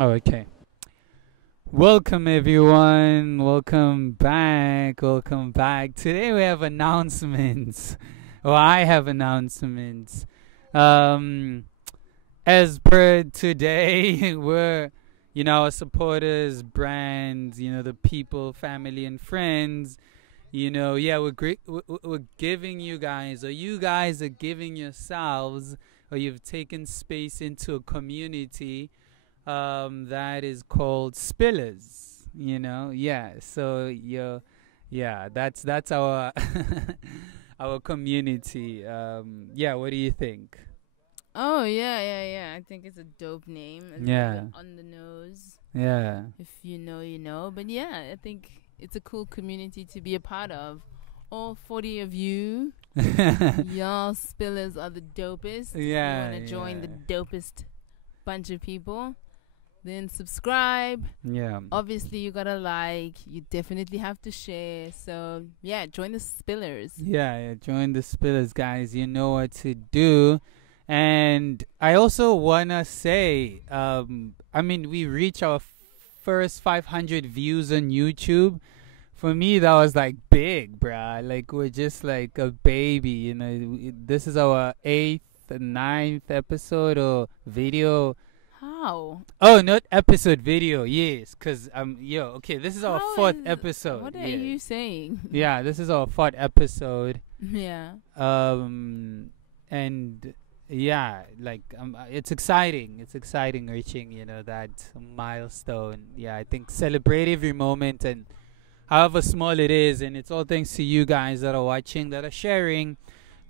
Oh, okay. Welcome, everyone. Welcome back. Welcome back. Today we have announcements. Well, I have announcements. Um, as per today, our supporters, brands, the people, family, and friends. We're giving you guys, or you guys are giving yourselves, or you've taken space into a community that is called Spillers. That's our our community. What do you think? Oh yeah. I think it's a dope name. It's a Yeah, little bit on the nose. yeah, If you know, you know. But yeah, I think it's a cool community to be a part of. All 40 of you, y'all spillers are the dopest. If you yeah, want to join the yeah, dopest bunch of people, then subscribe. yeah. Obviously, you gotta like. You definitely have to share. So yeah, join the spillers. Yeah, join the Spillers, guys. You know what to do. And I also wanna say, we reach our first 500 views on YouTube. For me, that was like big, bruh. Like we're just like a baby, This is our eighth, ninth episode or video. How? Oh, not episode video. Yes, okay. This is our How fourth is? episode. What are Yes. you saying? Yeah, this is our fourth episode. Yeah. And yeah, it's exciting. It's exciting reaching that milestone. Yeah, I think celebrate every moment, and however small it is, and it's all thanks to you guys that are watching, that are sharing,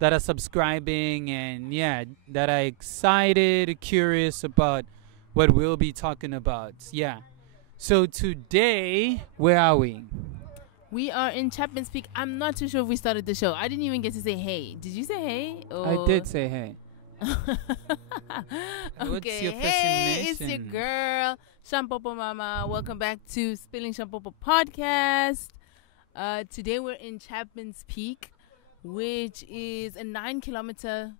that are subscribing, and yeah, that are excited, curious about what we'll be talking about. Yeah. So today, where are we? We are in Chapman's Peak. I'm not too sure if we started the show. I didn't even get to say hey. Did you say hey? I did say hey. Okay. What's your Hey, it's your fascination? girl, Shampopo Mama. Welcome back to Spilling Shampopo Podcast. Today we're in Chapman's Peak, which is a 9-kilometer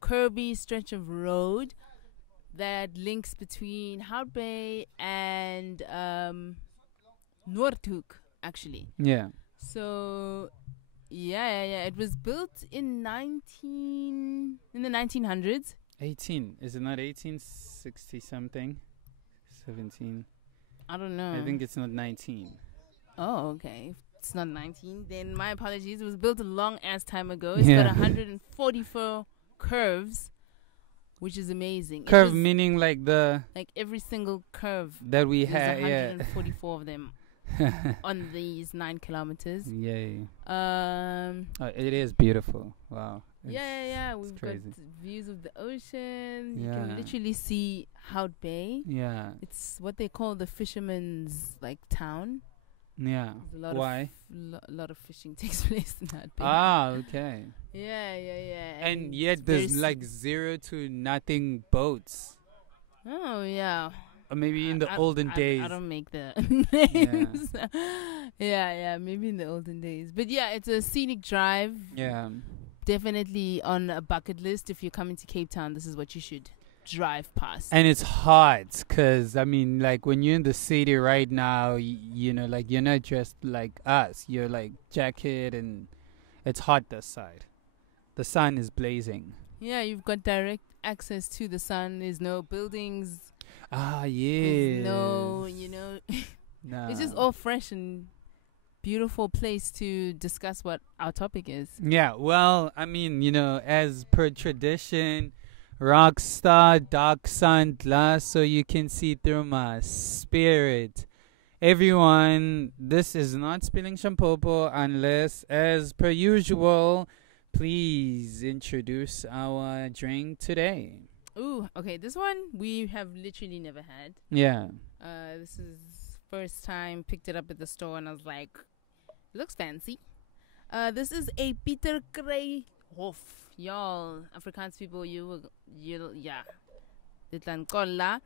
curvy stretch of road that links between Hout Bay and Noordhoek, actually. Yeah. So yeah. It was built in the 1900s. 18. Is it not 1860 something? 17. I don't know. I think it's not 19. Oh, okay. If it's not 19, then my apologies. It was built a long ass time ago. It's Yeah. got 144 curves, which is amazing. It Curve was meaning like the like every single curve. that we There's had. Yeah. 144 of them on these 9 kilometers. Yay. Um, It is beautiful. Wow. yeah. We've got crazy. views of the ocean. You Yeah. can literally see Hout Bay. Yeah. It's what they call the fisherman's like town. Yeah. There's a lot Why? a lot of fishing takes place in Hout Bay. Okay. Yeah. And it's yet very there's like 0 to nothing boats. Oh yeah. Or maybe in the I- olden days. I don't make the names. Yeah, maybe in the olden days. But yeah, it's a scenic drive. Yeah. Definitely on a bucket list. If you're coming to Cape Town, this is what you should drive past. And it's hot, cause like when you're in the city right now, like you're not just like us. You're like jacket, and it's hot this side. The sun is blazing. Yeah, you've got direct access to the sun. There's no buildings. Ah, There's yeah. no, Nah. it's just all fresh and beautiful place to discuss what our topic is. Yeah, well, as per tradition, Rockstar, Dark Sun, glass, so you can see through my spirit. Everyone, this is not Spilling Shampopo unless, as per usual, please introduce our drink today. Ooh, okay. This one we have literally never had. Yeah. This is first time picked it up at the store and I was like, looks fancy. This is a Peter Cray Hof. Y'all, Afrikaans people, you'll dit dan cola.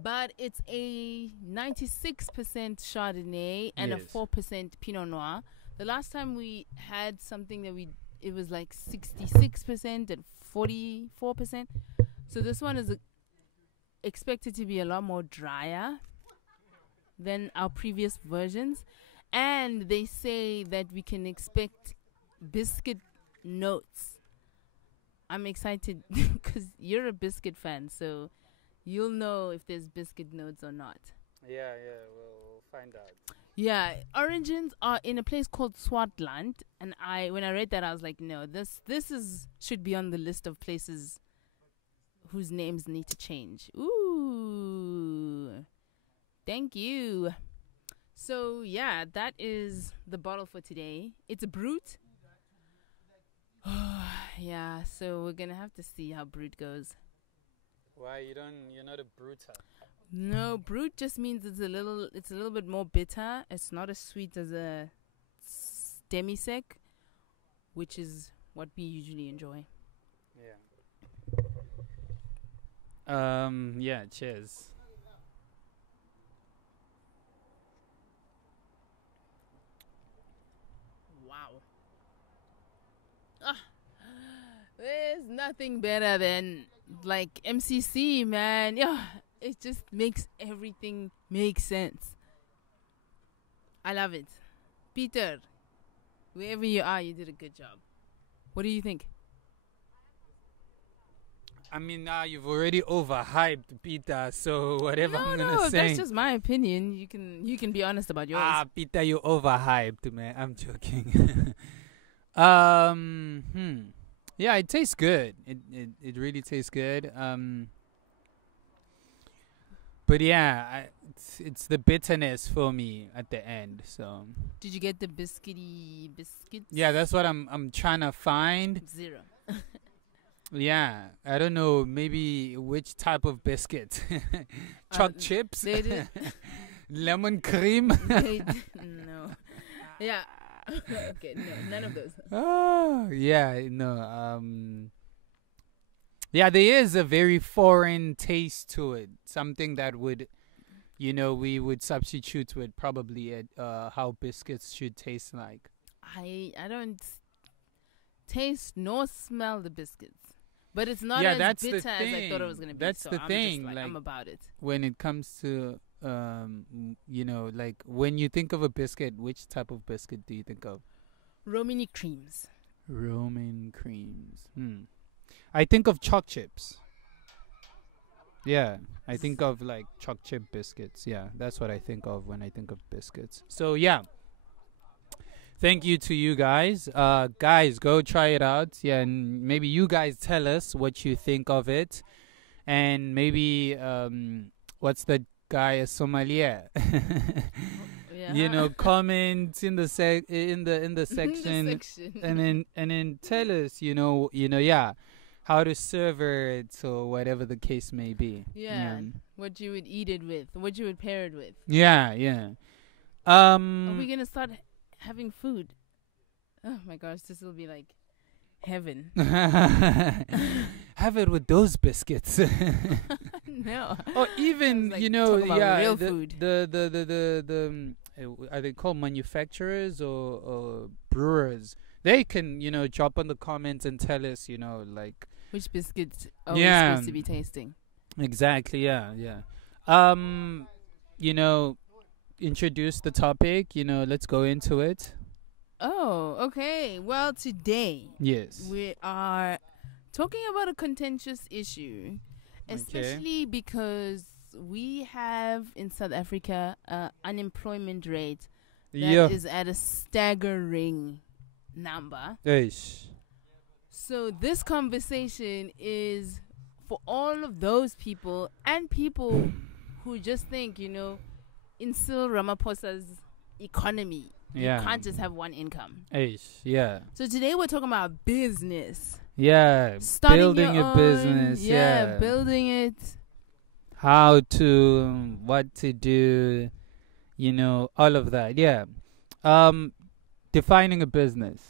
But it's a 96% Chardonnay and Yes. a 4% Pinot Noir. The last time we had something it was like 66% and 44%. So this one is expect it to be a lot more drier than our previous versions. And they say that we can expect biscuit notes. I'm excited because you're a biscuit fan, so you'll know if there's biscuit notes or not. Yeah, we'll find out. Yeah, origins are in a place called Swartland, and when I read that, I was like, no, this should be on the list of places whose names need to change. Ooh, thank you. So yeah, that is the bottle for today. It's a Brut. Yeah, so we're gonna have to see how Brut goes. Why you're not a bruta? No, Brut just means it's a little bit more bitter. It's not as sweet as a demi-sec, which is what we usually enjoy. Yeah. Yeah, cheers. Wow. There's nothing better than like MCC, man. Yeah, it just makes everything make sense. I love it. Peter, wherever you are, you did a good job. What do you think? I mean, you've already overhyped Peter, so whatever I'm gonna say. That's just my opinion. You can be honest about yours. Peter, you overhyped, man. I'm joking. Yeah, it tastes good. It really tastes good. But yeah, it's the bitterness for me at the end. So. Did you get the biscuits? Yeah, that's what I'm trying to find. 0. Yeah, I don't know. Maybe which type of biscuit? Choc chips? Lemon cream? No. Yeah. Okay, no, none of those. Oh, yeah, no. Yeah, there is a very foreign taste to it. Something that would, we would substitute with probably how biscuits should taste like. I don't taste nor smell the biscuits. But it's not Yeah, as that's bitter the as I thought it was thing. going to be. That's so the I'm thing, Just like, I'm about it. When it comes to, like when you think of a biscuit, which type of biscuit do you think of? Romany creams. Roman creams. I think of choc chips. Yeah, I think of like choc chip biscuits. Yeah, that's what I think of when I think of biscuits. So yeah. Thank you to you guys. Guys, go try it out. Yeah, and maybe you guys tell us what you think of it. And maybe what's the guy, a sommelier? Yeah. Comment in the in the section, and then tell us, yeah, how to serve it or whatever the case may be. Yeah. What you would eat it with, what you would pair it with. Yeah. Are we gonna start having food? Oh my gosh, this will be like heaven. Have it with those biscuits. No. Or even like real food. The are they called manufacturers or brewers? They can drop on the comments and tell us like which biscuits are we supposed to be tasting. Exactly. Yeah. Introduce the topic. Let's go into it. Oh, okay. Well, today, yes, we are talking about a contentious issue, especially because we have in South Africa unemployment rate that is at a staggering number. Eish. So this conversation is for all of those people and people who just think, in Cyril Ramaphosa's economy, you can't just have one income. Eish, yeah. So today we're talking about business. Yeah, building a business. Yeah, building it. How to, what to do, all of that. Yeah. Defining a business.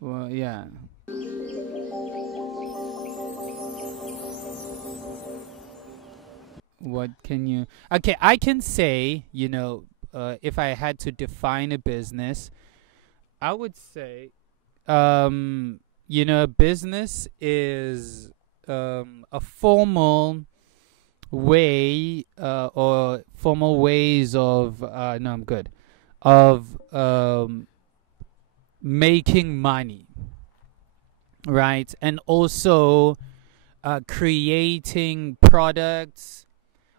Well, yeah. What can you... Okay, I can say, if I had to define a business, I would say, a business is a formal way or formal ways of no, I'm good, of making money, right? And also creating products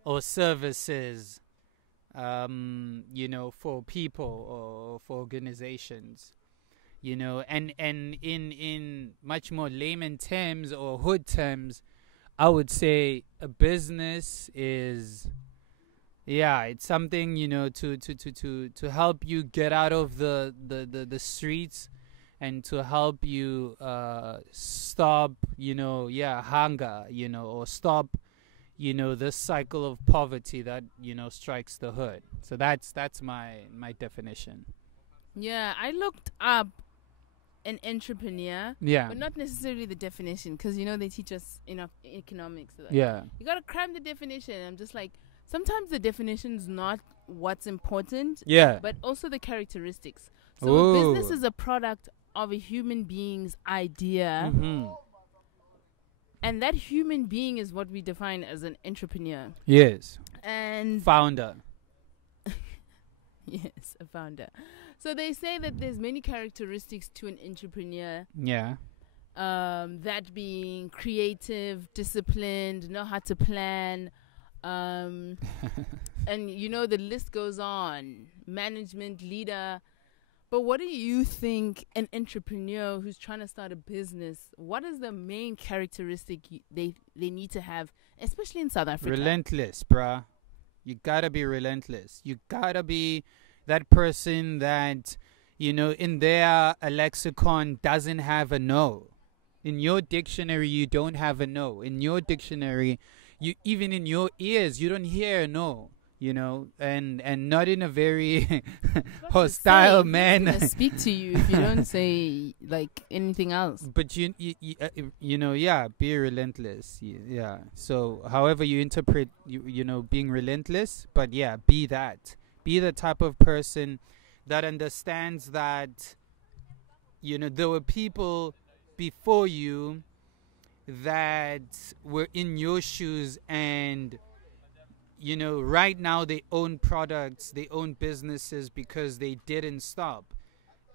or services, for people or for organizations, and in much more layman terms or hood terms, I would say a business is, yeah, it's something, to help you get out of the streets, and to help you stop, hunger, or stop, this cycle of poverty that, strikes the hood. So that's my definition. Yeah, I looked up an entrepreneur, Yeah. but not necessarily the definition, because they teach us economics. Like, Yeah. you gotta cram the definition. I'm just like, sometimes the definition's not what's important, Yeah. but also the characteristics. So Ooh. a business is a product of a human being's idea, Mm-hmm. and that human being is what we define as an entrepreneur. Yes. And Founder. yes, a founder. So they say that there's many characteristics to an entrepreneur. Yeah. That being creative, disciplined, know how to plan, and the list goes on. Management, leader. But what do you think an entrepreneur who's trying to start a business, what is the main characteristic they need to have, especially in South Africa? Relentless, bruh. You gotta be relentless. You gotta be that person that, in their lexicon doesn't have a no. In your dictionary, you don't have a no. In your dictionary, even in your ears, you don't hear a no. And not in a very hostile manner. Gonna speak to you if you don't say like anything else. But yeah, be relentless. Yeah. So, however you interpret, being relentless, but yeah, be that. Be the type of person that understands that, there were people before you that were in your shoes, and right now they own products, they own businesses because they didn't stop.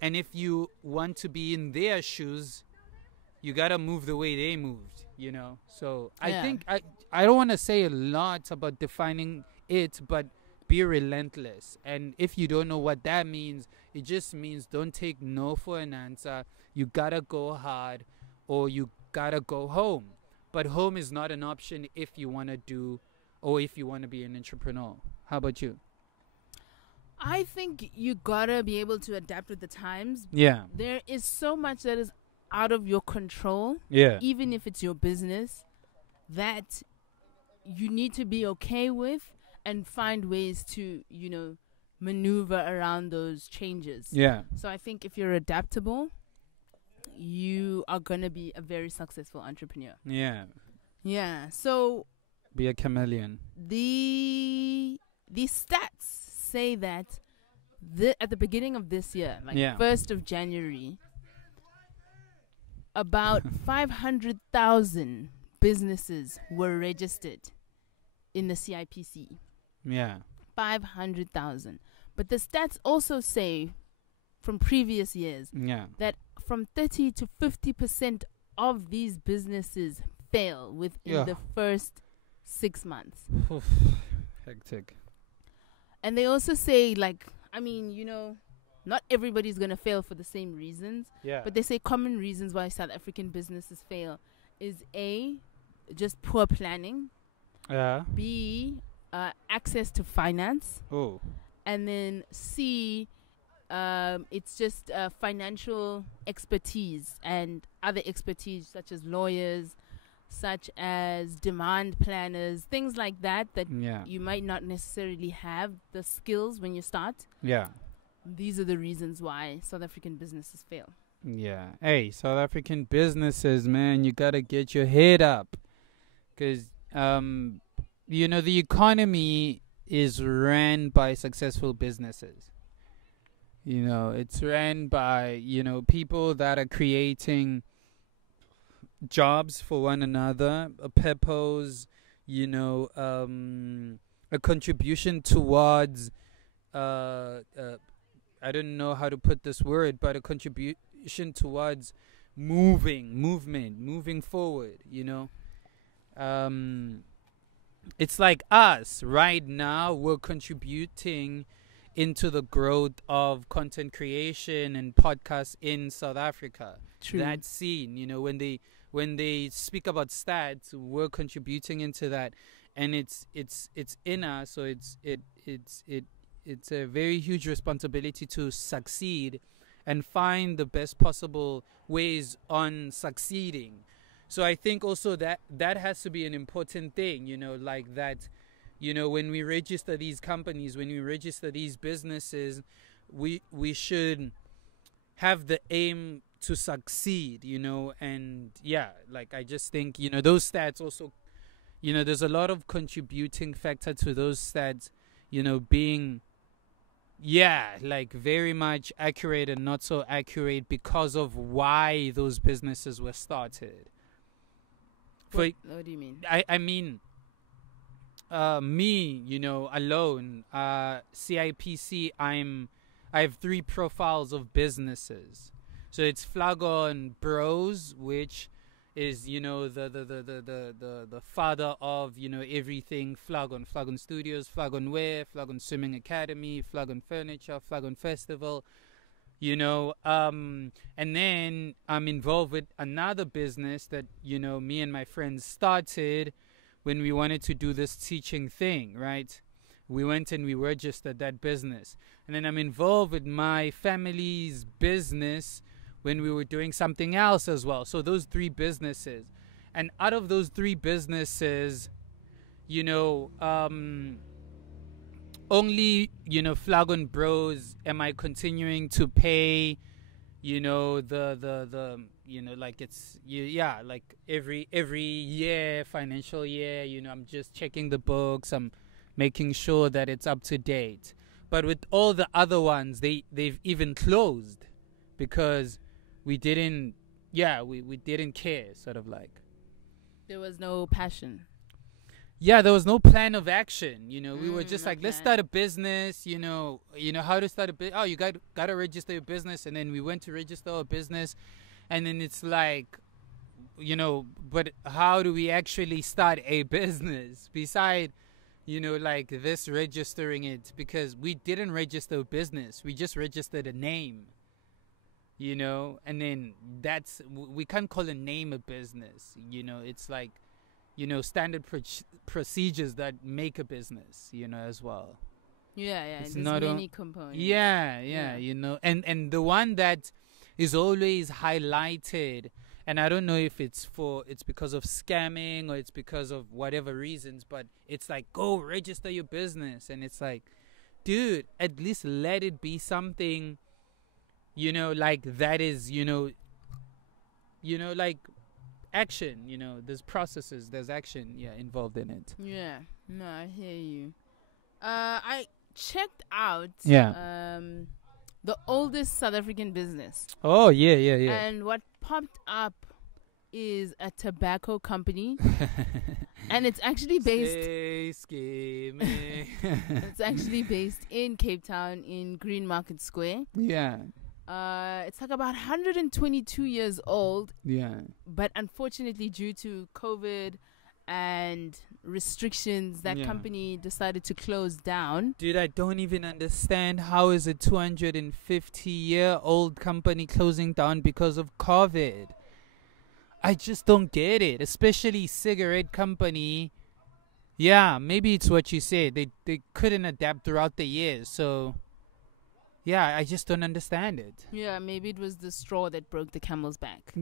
And if you want to be in their shoes, you gotta move the way they moved, So I think I don't want to say a lot about defining it, but be relentless. And if you don't know what that means, it just means don't take no for an answer. You gotta go hard, or you gotta go home. But home is not an option if you want to do, or if you want to be an entrepreneur. How about you? I think you gotta be able to adapt with the times. Yeah. There is so much that is out of your control. Yeah. Even if it's your business, that you need to be okay with and find ways to, maneuver around those changes. Yeah. So I think if you're adaptable, you are gonna be a very successful entrepreneur. Yeah. Yeah. So be a chameleon. The stats say that at the beginning of this year, like 1st of January, about 500,000 businesses were registered in the CIPC. Yeah. 500,000. But the stats also say from previous years that from 30 to 50% of these businesses fail within the first 6 months. Hectic. And they also say, not everybody's going to fail for the same reasons. Yeah. But they say common reasons why South African businesses fail is A, just poor planning. Yeah. B, access to finance. Oh. And then C, it's just financial expertise and other expertise such as lawyers, such as demand planners, things like that you might not necessarily have the skills when you start. Yeah. These are the reasons why South African businesses fail. Yeah. Hey, South African businesses, man, you got to get your head up. Because, the economy is ran by successful businesses. It's ran by, people that are creating jobs for one another, peppos, a contribution towards I don't know how to put this word, but a contribution towards moving forward. It's like us right now. We're contributing into the growth of content creation and podcasts in South Africa. True. That scene, when they speak about stats, we're contributing into that, and it's in us. So it's a very huge responsibility to succeed and find the best possible ways on succeeding. So I think also that has to be an important thing, like that, when we register these companies, when we register these businesses, we should have the aim to succeed, and like I just think, those stats also, there's a lot of contributing factor to those stats, being like very much accurate and not so accurate because of why those businesses were started. What do you mean? I mean, me, alone, CIPC, I have 3 profiles of businesses. So it's Flagon Bros, which is, the father of, everything Flagon Studios, Flagon Wear, Flagon Swimming Academy, Flagon Furniture, Flagon Festival, and then I'm involved with another business that, me and my friends started when we wanted to do this teaching thing, right? We went and we registered that business. And then I'm involved with my family's business when we were doing something else as well. So those 3 businesses. And out of those 3 businesses, only, Flagon Bros am I continuing to pay, like it's, like every year, financial year, I'm just checking the books. I'm making sure that it's up to date. But with all the other ones, they've even closed because we didn't care, sort of like. There was no passion. Yeah, there was no plan of action. We were just like, let's start a business. How to start a business. Oh, you got to register your business. And then we went to register a business. And then it's like, but how do we actually start a business beside, like this registering it? Because we didn't register a business. We just registered a name, and then we can't call a name a business. It's like, standard procedures that make a business, as well. Yeah, it's there's not many components. Yeah, and the one that is always highlighted, and I don't know if it's because of scamming or it's because of whatever reasons, but it's like, go register your business, and it's like, dude, at least let it be something, like that is, like action, there's processes, there's action involved in it. No, I hear you. I checked out the oldest South African business. Oh yeah. And what popped up is a tobacco company. And it's actually based it's actually based in Cape Town in Green Market Square. It's like about 122 years old. But unfortunately, due to COVID and restrictions, that company decided to close down. Dude, I don't even understand how is a 250-year-old company closing down because of COVID. I just don't get it, especially cigarette company. Yeah, maybe it's what you said. They couldn't adapt throughout the years, so yeah, I just don't understand it. Yeah, maybe it was the straw that broke the camel's back.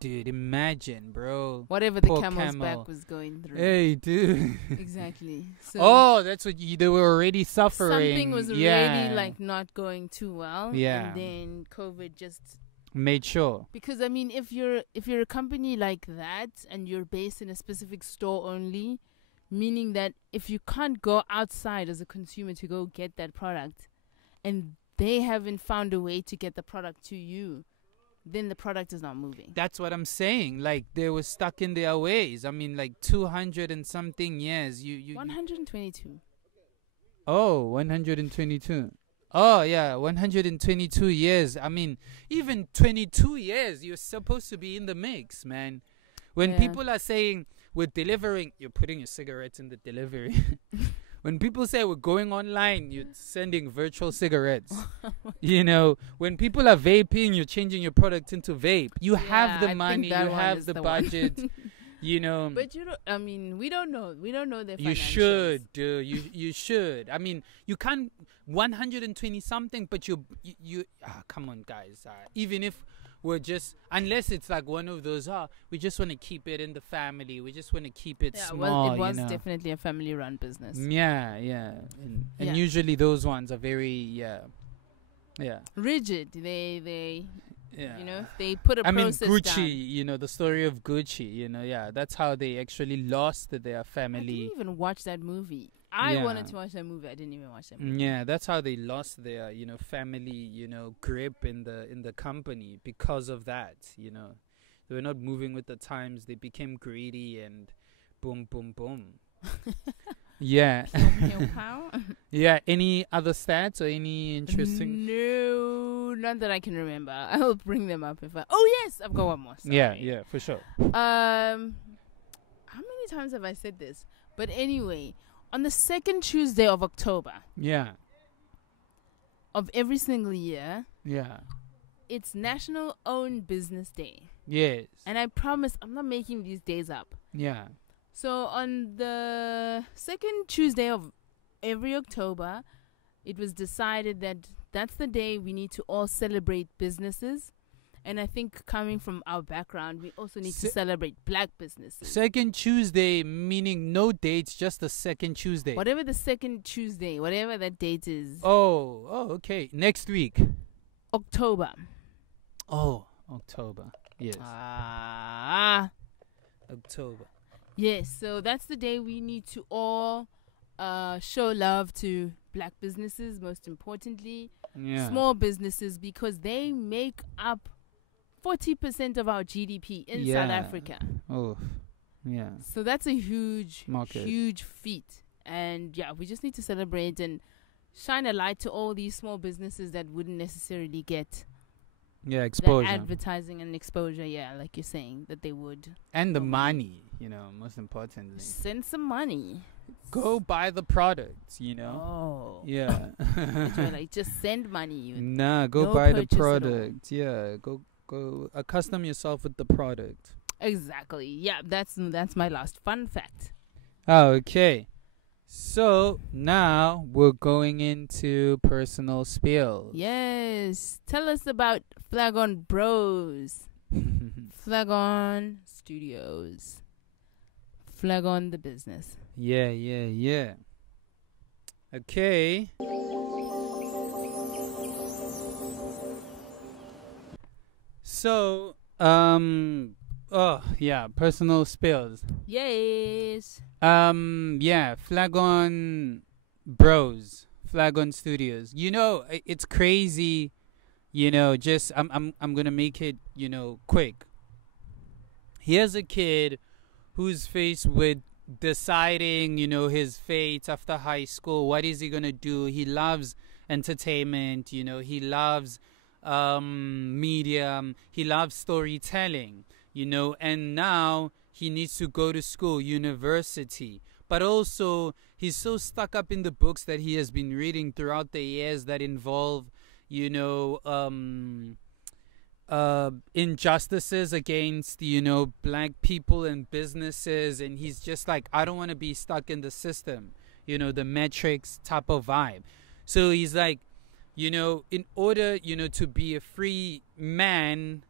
Dude, imagine, bro. Whatever the camel's back was going through. Hey, dude. Exactly. So that's what they were already suffering. Something was really like not going too well. Yeah. And then COVID just made sure. Because I mean, if you're a company like that and you're based in a specific store only, meaning that if you can't go outside as a consumer to go get that product, and they haven't found a way to get the product to you, then the product is not moving. That's what I'm saying. Like, they were stuck in their ways. I mean, like 200 and something years. You 122. Oh, 122. Oh, yeah, 122 years. I mean, even 22 years, you're supposed to be in the mix, man. When people are saying we're delivering, you're putting your cigarettes in the delivery. When people say we're going online, you're sending virtual cigarettes. You know, when people are vaping, you're changing your product into vape. You have the money, you have the budget. You know, but you don't. I mean, we don't know. We don't know their financials. You should, you should. I mean, you can't 120 something, but you come on, guys. Even if we're just, unless it's like one of those, we just want to keep it in the family. We just want to keep it small. It was definitely a family-run business. Yeah, and usually those ones are very rigid. They. Yeah. You know, they put a process Gucci, down. you know, the story of Gucci, you know, that's how they actually lost their family. I didn't even watch that movie. I wanted to watch that movie. I didn't even watch that movie. Yeah, that's how they lost their, you know, family, you know, grip in the company because of that, you know. They were not moving with the times. They became greedy and boom, boom, boom. Yeah. Yeah. Any other stats or any interesting? No, none that I can remember. I'll bring them up if I. Oh yes, I've got one more. Sorry. Yeah, for sure. How many times have I said this? But anyway, on the second Tuesday of October. Yeah. Of every single year. Yeah. It's National Own Business Day. Yes. And I promise I'm not making these days up. Yeah. So on the second Tuesday of every October, it was decided that that's the day we need to all celebrate businesses. And I think coming from our background, we also need to celebrate black businesses. Second Tuesday, meaning no dates, just the second Tuesday. Whatever the second Tuesday, whatever that date is. Oh, okay. Next week. October. Oh, October. Yes. October. Yes, so that's the day we need to all show love to black businesses, most importantly. Yeah. Small businesses, because they make up 40% of our GDP in South Africa. Oh, yeah. So that's a huge market, huge feat. And we just need to celebrate and shine a light to all these small businesses that wouldn't necessarily get exposure, advertising and exposure, like you're saying that they would. And the money, you know, most importantly. Send some money. Go buy the product, you know. Oh. Yeah. Like, just send money. Go buy the product. Yeah, go accustom yourself with the product. Exactly. Yeah, that's my last fun fact. Okay. So now we're going into personal spills. Yes. Tell us about Flagon Bros. Flagon Studios. Flagon the business. Yeah. Okay. So, personal spills. Yes. Flagon Bros, Flagon Studios. You know, it's crazy. You know, just I'm gonna make it, you know, quick. Here's a kid who's faced with deciding, you know, his fate after high school. What is he gonna do? He loves entertainment. You know, he loves media. He loves storytelling. You know, and now he needs to go to school, university. But also, he's so stuck up in the books that he has been reading throughout the years that involve, you know, injustices against, you know, black people and businesses. And he's just like, I don't want to be stuck in the system, you know, the metrics type of vibe. So he's like, you know, in order, you know, to be a free man,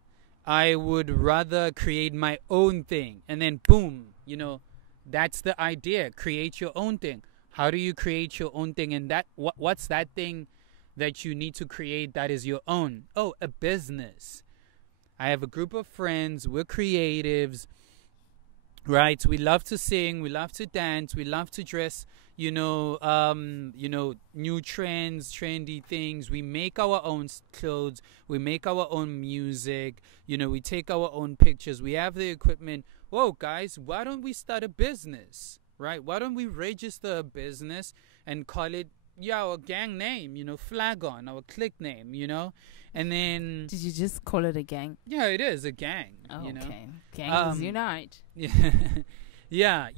I would rather create my own thing. And then boom, you know, that's the idea. Create your own thing. How do you create your own thing? And that what's that thing that you need to create that is your own? Oh, a business. I have a group of friends. We're creatives. right? We love to sing, we love to dance, we love to dress, new trends, trendy things. We make our own clothes, we make our own music, we take our own pictures, we have the equipment. Whoa, guys, why don't we start a business, right? Why don't we register a business and call it, yeah, our gang name, Flagon, our clique name, and then Did you just call it a gang? yeah, it is a gang. Oh, okay. Gangs unite. Yeah, yeah,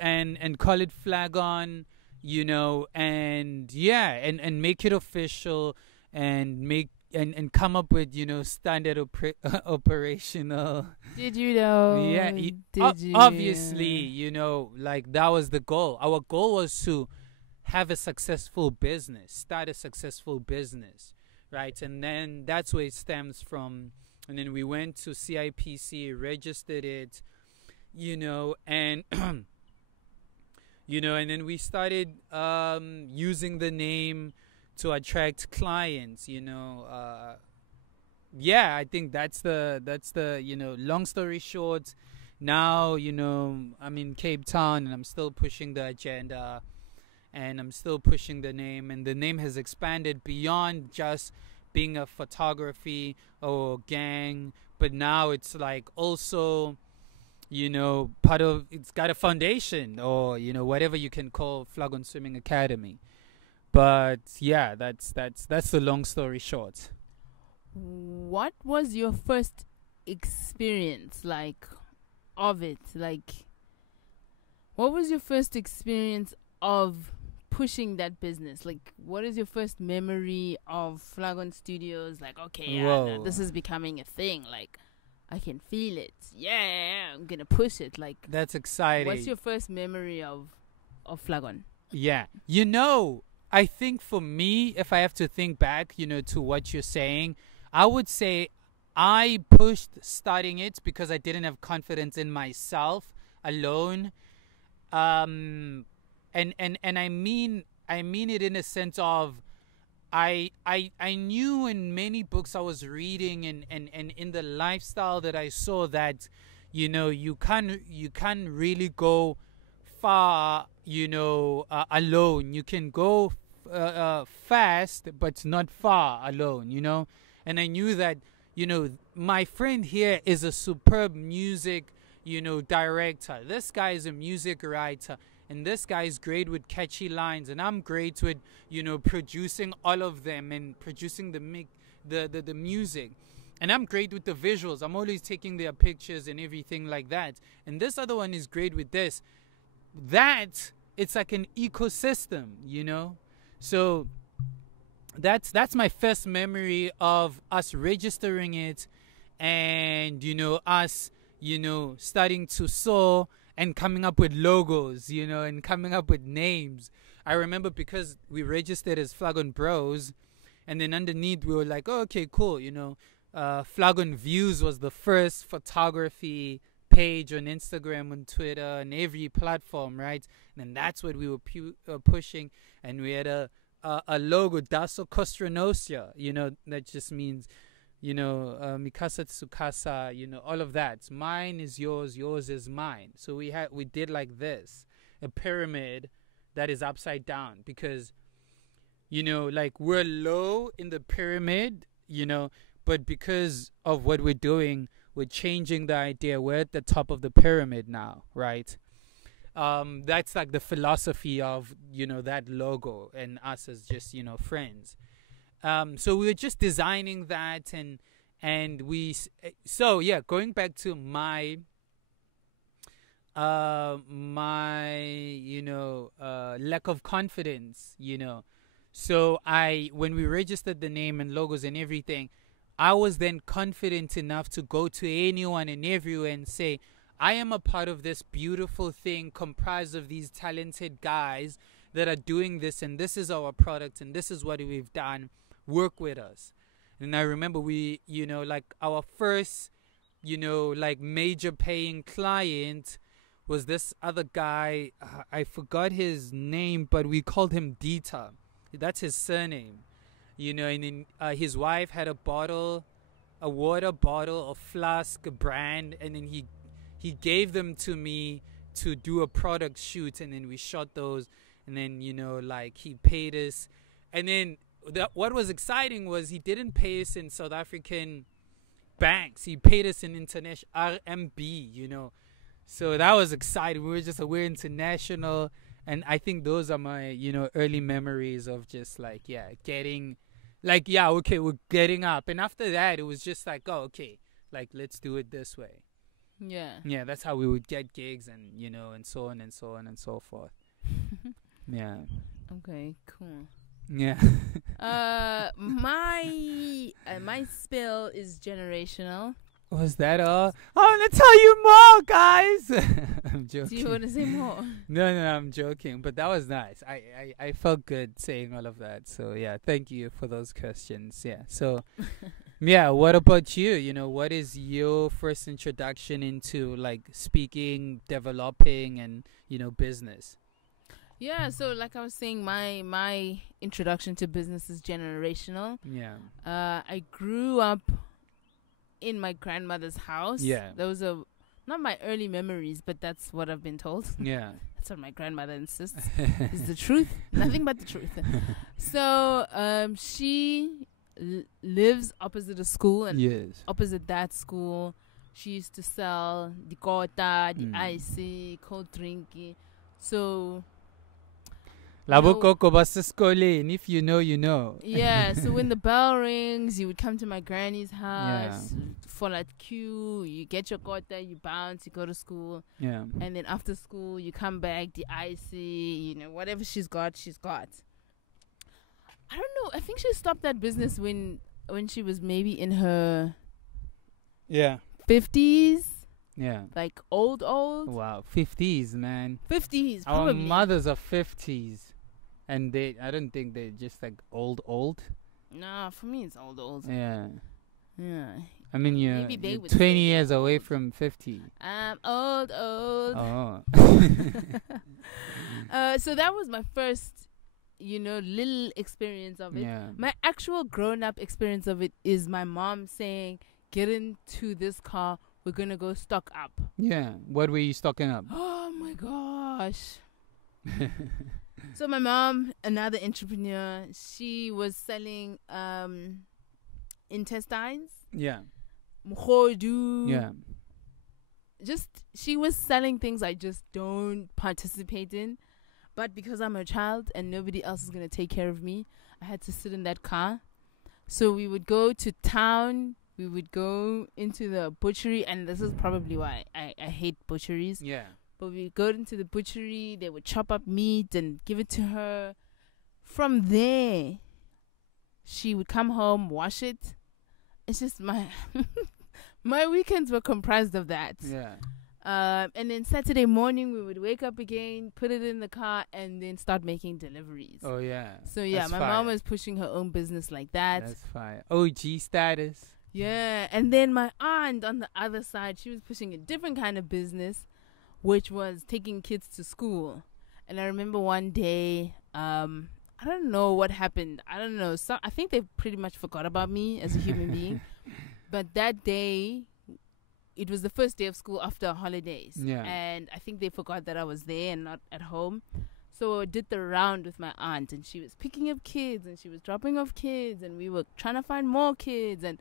and call it Flagon, and make it official, and make and come up with standard operational. Did you though? Yeah, Did you? obviously, like that was the goal. Our goal was to have a successful business, start a successful business, right? And then that's where it stems from. And then we went to CIPC, registered it, and and then we started using the name to attract clients. Yeah, I think that's the long story short. Now I'm in Cape Town and I'm still pushing the agenda, and I'm still pushing the name, and the name has expanded beyond just being a photography or gang, but now it's like also part of, it's got a foundation, or whatever you can call Flagon Swimming Academy. But yeah, that's the long story short. What was your first experience like of it? Like, what was your first experience of pushing that business? Like, what is your first memory of Flagon Studios? Like, okay, no, this is becoming a thing. Like, I can feel it. Yeah, I'm gonna push it. Like, that's exciting. What's your first memory of Flagon? Yeah, I think for me, if I have to think back, to what you're saying, I would say I pushed starting it because I didn't have confidence in myself alone. And I mean it in a sense of I knew in many books I was reading and in the lifestyle that I saw that you can't really go far alone. You can go fast but not far alone, and I knew that my friend here is a superb music director. This guy is a music writer, and this guy is great with catchy lines, and I'm great with producing all of them and producing the music, and I'm great with the visuals. I'm always taking their pictures and everything like that, and this other one is great with this. That it's like an ecosystem, so that's my first memory of us registering it, and us starting to soar and coming up with logos, and coming up with names. I remember because we registered as Flagon Bros, and then underneath we were like, oh, okay, cool, Flagon Views was the first photography page on Instagram, on Twitter, and every platform, right? And then that's what we were pushing, and we had a logo, Daso Kostronosia, that just means Mikasa Tsukasa, all of that. Mine is yours, yours is mine. So we did like this, a pyramid that is upside down, because like we're low in the pyramid, but because of what we're doing, we're changing the idea. We're at the top of the pyramid now, right? That's like the philosophy of that logo, and us as just friends. So we were just designing that, and we, so yeah, going back to my lack of confidence, so when we registered the name and logos and everything, I was then confident enough to go to anyone and everywhere and say, I am a part of this beautiful thing comprised of these talented guys that are doing this, and this is our product, and this is what we've done. Work with us. And I remember we, like our first, like major paying client was this other guy. I forgot his name, but we called him Dita. That's his surname. And then his wife had a water bottle, a flask, a brand, and then he gave them to me to do a product shoot, and then we shot those, and then like he paid us, and then what was exciting was he didn't pay us in South African banks. He paid us in international RMB. So that was exciting. We're international, and I think those are my early memories of just like getting like okay, we're getting up, and after that it was just like, oh, okay, like let's do it this way. Yeah, that's how we would get gigs, and and so on and so on and so forth. Yeah. Okay, cool. Yeah. My spill is generational. Was that all? I want to tell you more, guys. I'm joking. Do you want to say more? No, I'm joking. But that was nice. I felt good saying all of that. So, yeah, thank you for those questions. Yeah. So, yeah, what about you? What is your first introduction into, like, speaking, developing, and, business? Yeah, so like I was saying, my introduction to business is generational. Yeah. I grew up in my grandmother's house. Yeah. Those are not my early memories, but that's what I've been told. Yeah. That's what my grandmother insists is the truth. Nothing but the truth. So she lives opposite a school, and yes. opposite that school, she used to sell the kota, the icy, cold drinky. So Labo koko basta skole, if you know, you know. Yeah, so when the bell rings, you would come to my granny's house, for that queue, you get your kota, you bounce, you go to school. Yeah. And then after school, you come back, the icy, whatever she's got, she's got. I don't know, I think she stopped that business when she was maybe in her 50s. Yeah. Like old. Wow, 50s, man. 50s, Our probably. mothers are 50s. And I don't think they're just like old. Nah, for me it's old. Yeah. Yeah. I mean, you're 20 years away from 50. I'm old. Oh. So that was my first, little experience of it. Yeah. My actual grown-up experience of it is my mom saying, get into this car, we're going to go stock up. Yeah. What were you stocking up? Oh, my gosh. So my mom, another entrepreneur, she was selling intestines. Yeah. Mkhodu. Yeah. She was selling things I just don't participate in. But because I'm a child and nobody else is going to take care of me, I had to sit in that car. So we would go to town. We would go into the butchery. And this is probably why I hate butcheries. Yeah. But we would go into the butchery. They would chop up meat and give it to her. From there, she would come home, wash it. It's just my weekends were comprised of that. Yeah. And then Saturday morning, we would wake up again, put it in the car, and then start making deliveries. Oh, yeah. So, yeah, my mom was pushing her own business like that. That's fine. OG status. Yeah. And then my aunt on the other side, she was pushing a different kind of business, which was taking kids to school. And I remember one day, I don't know what happened. I don't know. I think they pretty much forgot about me as a human being. But that day, it was the first day of school after holidays. Yeah. And I think they forgot that I was there and not at home. So I did the round with my aunt, and she was picking up kids, and she was dropping off kids, and we were trying to find more kids. And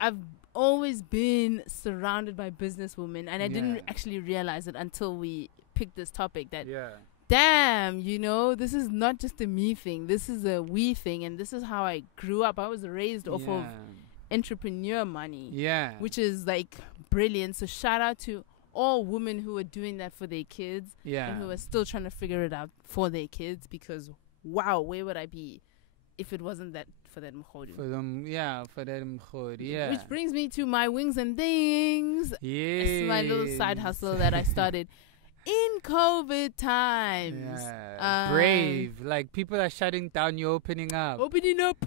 I've always been surrounded by businesswomen, and I didn't actually realize it until we picked this topic that, damn, this is not just a me thing. This is a we thing, and this is how I grew up. I was raised off of entrepreneur money, which is like brilliant. So shout out to all women who are doing that for their kids and who are still trying to figure it out for their kids, because, wow, where would I be if it wasn't that for that mkhodu. For that mkhodu, yeah. Which brings me to my wings and things. Yeah. It's my little side hustle that I started in COVID times. Yeah. Brave. Like, people are shutting down, you're opening up. Opening up.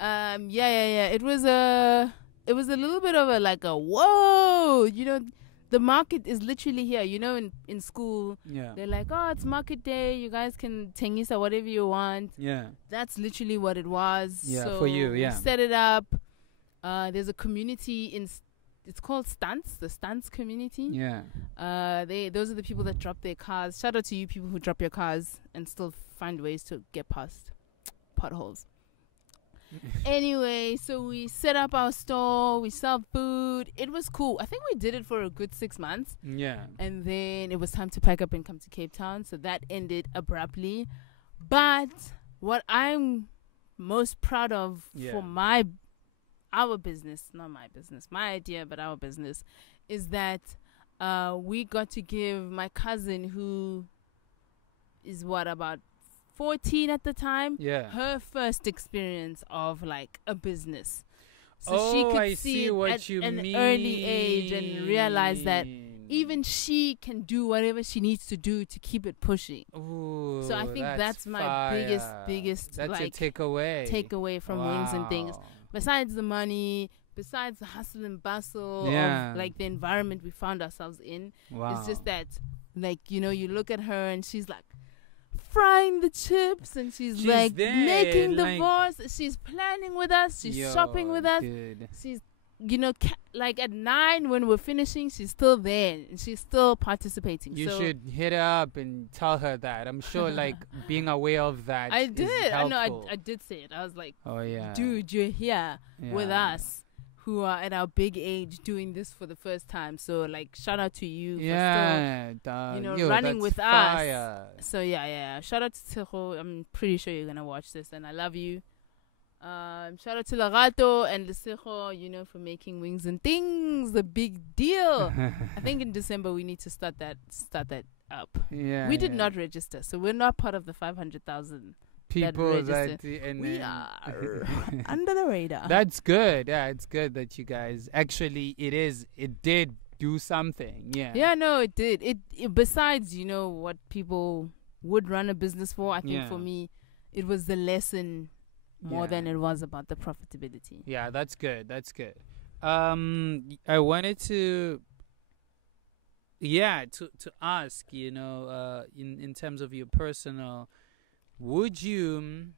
Yeah. It was a little bit of a whoa, the market is literally here. In school, they're like, oh, it's market day. You guys can tengisa whatever you want. Yeah. That's literally what it was. Yeah, so for you, we set it up. There's a community it's called stunts, the stunts community. Yeah. Those are the people that drop their cars. Shout out to you people who drop your cars and still find ways to get past potholes. Anyway, so we set up our store, we sell food. It was cool. I think we did it for a good 6 months. Yeah. And then it was time to pack up and come to Cape Town. So that ended abruptly. But what I'm most proud of for our business, not my business, my idea, but our business, is that we got to give my cousin, who is about 14 at the time, her first experience of like a business. So she could see it at an early age and realize that even she can do whatever she needs to do to keep it pushing. Ooh, so I think that's my biggest that's like a takeaway from Wings and Things. Besides the money, besides the hustle and bustle of like the environment we found ourselves in, it's just that, like, you know, you look at her and she's like frying the chips and she's like making the divorce. She's planning with us. She's shopping with us. Dude. She's, you know, like at 9 when we're finishing, she's still there and she's still participating. You should hit her up and tell her that. I'm sure, like, being aware of that. I did. I know. I did say it. I was like, "Oh yeah, dude, you're here with us, who are at our big age doing this for the first time. So, like, shout out to you for still, running with us." So yeah. Shout out to Tseho. I'm pretty sure you're gonna watch this, and I love you. Shout out to Lagato and Lesejo, you know, for making Wings and Things a big deal. I think in December we need to start that up. Yeah, we did not register, so we're not part of the 500,000 people that we are under the radar. That's good. Yeah, it's good that you guys actually it did do something. Yeah, no, it did. It besides, you know, what people would run a business for, I think for me it was the lesson more than it was about the profitability. Yeah, that's good. I wanted to ask, you know, in terms of your personal, would you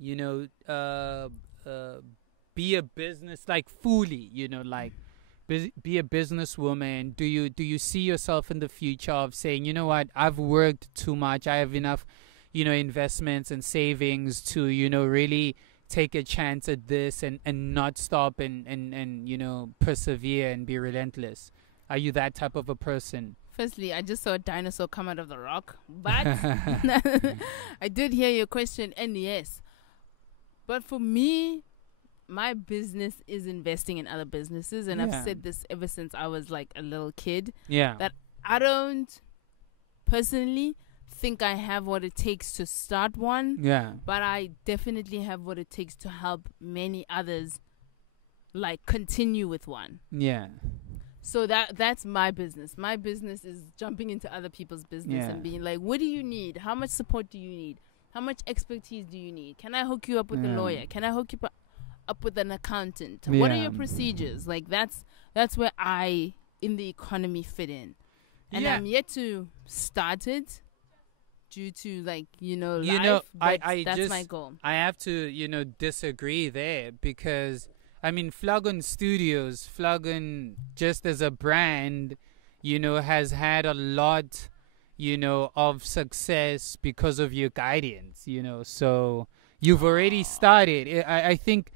know, be a business, like, fully, you know, like be a businesswoman? Do you see yourself in the future of saying, you know what, I've worked too much, I have enough, you know, investments and savings to, you know, really take a chance at this and not stop and you know, persevere and be relentless? Are you that type of a person? Firstly, I just saw a dinosaur come out of the rock, but I did hear your question, and yes. But for me, my business is investing in other businesses, and I've said this ever since I was like a little kid. Yeah. That I don't personally think I have what it takes to start one. Yeah. But I definitely have what it takes to help many others, like, continue with one. Yeah. So that's my business. My business is jumping into other people's business and being like, what do you need? How much support do you need? How much expertise do you need? Can I hook you up with a lawyer? Can I hook you up with an accountant? What are your procedures? Like, that's where I, in the economy, fit in. And I'm yet to start it due to, like, you know, life. You know, that's my goal. I have to, you know, disagree there, because I mean, Flagon Studios, Flagon just as a brand, you know, has had a lot, you know, of success because of your guidance, you know. So you've already started. I think,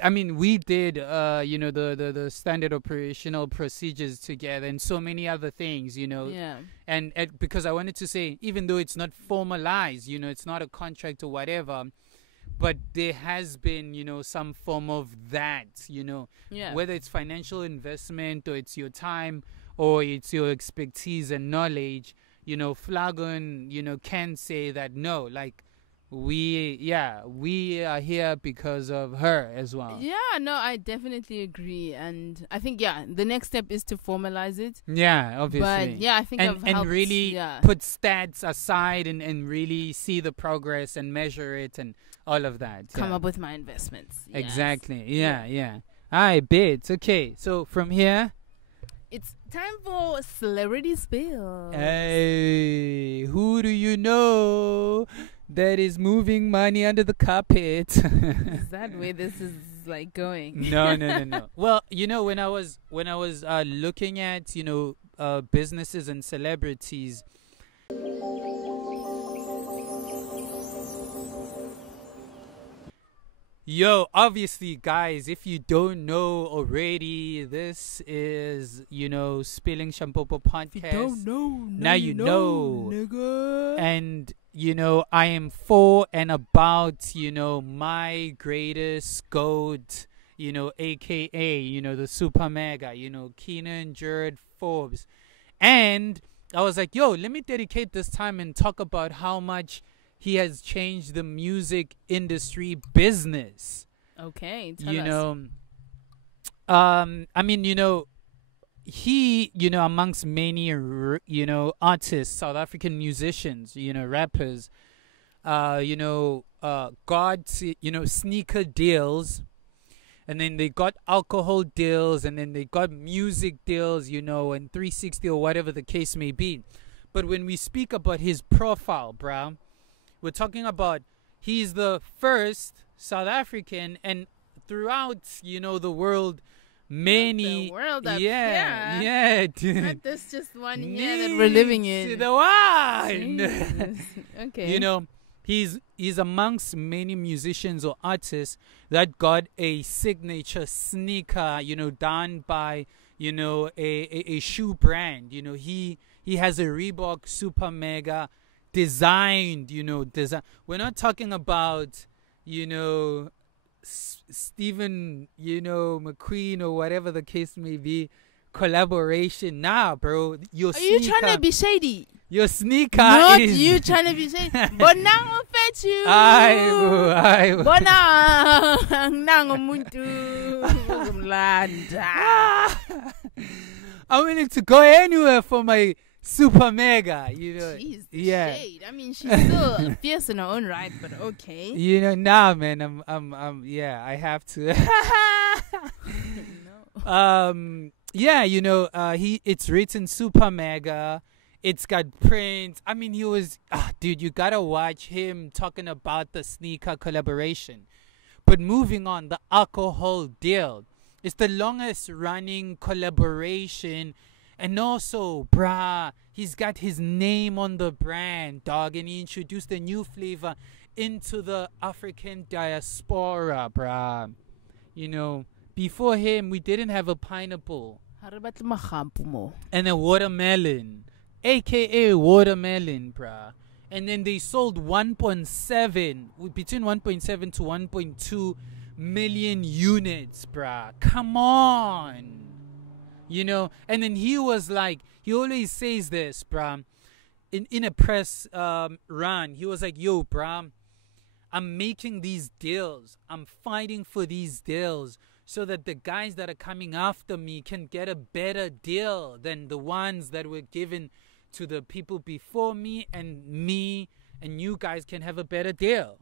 I mean, we did, you know, the standard operational procedures together and so many other things, you know. Yeah. And because I wanted to say, even though it's not formalized, you know, it's not a contract or whatever, but there has been, you know, some form of that, you know, whether it's financial investment or it's your time or it's your expertise and knowledge, you know, Flagon, you know, can say that, no, like, we are here because of her as well. Yeah, no, I definitely agree. And I think, the next step is to formalize it. Yeah, obviously. But I think I've helped. And really put stats aside and really see the progress and measure it and all of that. Come up with my investments. Yes. Exactly. Yeah. I bet. Okay, so from here, it's time for Celebrity Spill. Hey, who do you know that is moving money under the carpet. Is that where this is like going? No. Well, when I was looking at businesses and celebrities. Yo, obviously, guys, if you don't know already, this is, Spilling Shampopo podcast. If you don't know, now you know. nigga. And, I am for and about, my greatest GOAT, AKA, the super mega, Keenan Jared Forbes. And I was like, yo, let me dedicate this time and talk about how much he has changed the music industry business. Okay, tell us. He, amongst many, artists, South African musicians, rappers, got, sneaker deals, and then they got alcohol deals, and then they got music deals, and 360 or whatever the case may be. But when we speak about his profile, bruh, we're talking about he's the first South African, and throughout, the world, many... The world yeah, dude. Not this just one year that we're living in. The one! Okay. He's amongst many musicians or artists that got a signature sneaker, done by, a shoe brand. He has a Reebok Super Mega designed, We're not talking about, Stephen, McQueen or whatever the case may be, collaboration. Nah, bro. Are you trying to be shady? Your sneaker Not is... you trying to be shady. But now fetch you. Aye. Bona nangumuntu umlanda. I'm willing to go anywhere for my super mega, Jeez, the yeah. shade. I mean, she's still fierce in her own right, but okay. Nah, man. I have to. No. It's written super mega. It's got prints. I mean, he was, dude, you gotta watch him talking about the sneaker collaboration. But moving on, the alcohol deal. It's the longest running collaboration. And also, bruh, he's got his name on the brand, dog. And he introduced a new flavor into the African diaspora, bruh. Before him, we didn't have a pineapple. And a watermelon. AKA watermelon, bruh. And then they sold between 1.7 to 1.2 million units, bruh. Come on. And then he was like, he always says this, bruh, in a press run, he was like, yo, bruh, I'm making these deals. I'm fighting for these deals so that the guys that are coming after me can get a better deal than the ones that were given to the people before me and you guys can have a better deal.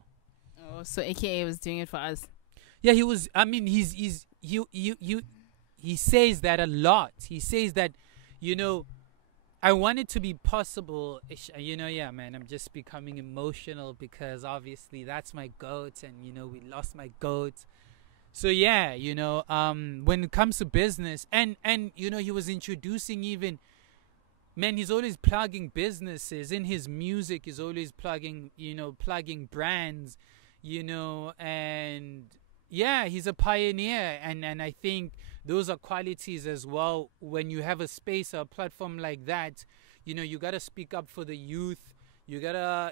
Oh, so AKA was doing it for us. Yeah, he was. I mean, he says that a lot. He says that, I want it to be possible. Yeah, man, I'm just becoming emotional because obviously that's my GOAT and, we lost my GOAT. So, yeah, when it comes to business and he was introducing even, man, he's always plugging businesses. In his music, he's always plugging brands, and yeah, he's a pioneer. And I think those are qualities as well. When you have a space or a platform like that, you got to speak up for the youth. You got to,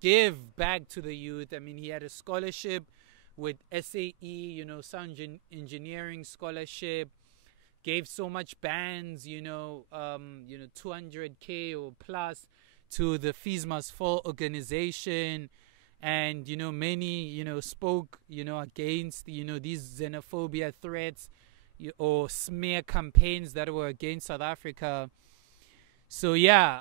give back to the youth. I mean, he had a scholarship with SAE, sound engineering scholarship. Gave so much bands, 200K or plus to the Fees Must Fall organization. And, many, spoke, against, these xenophobia threats or smear campaigns that were against South Africa. So, yeah,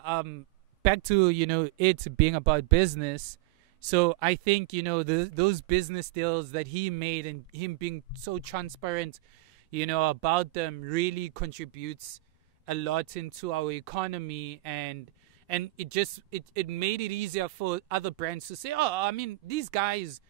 back to, it being about business. So I think, those business deals that he made and him being so transparent, about them really contributes a lot into our economy and and it made it easier for other brands to say, oh, I mean, these guys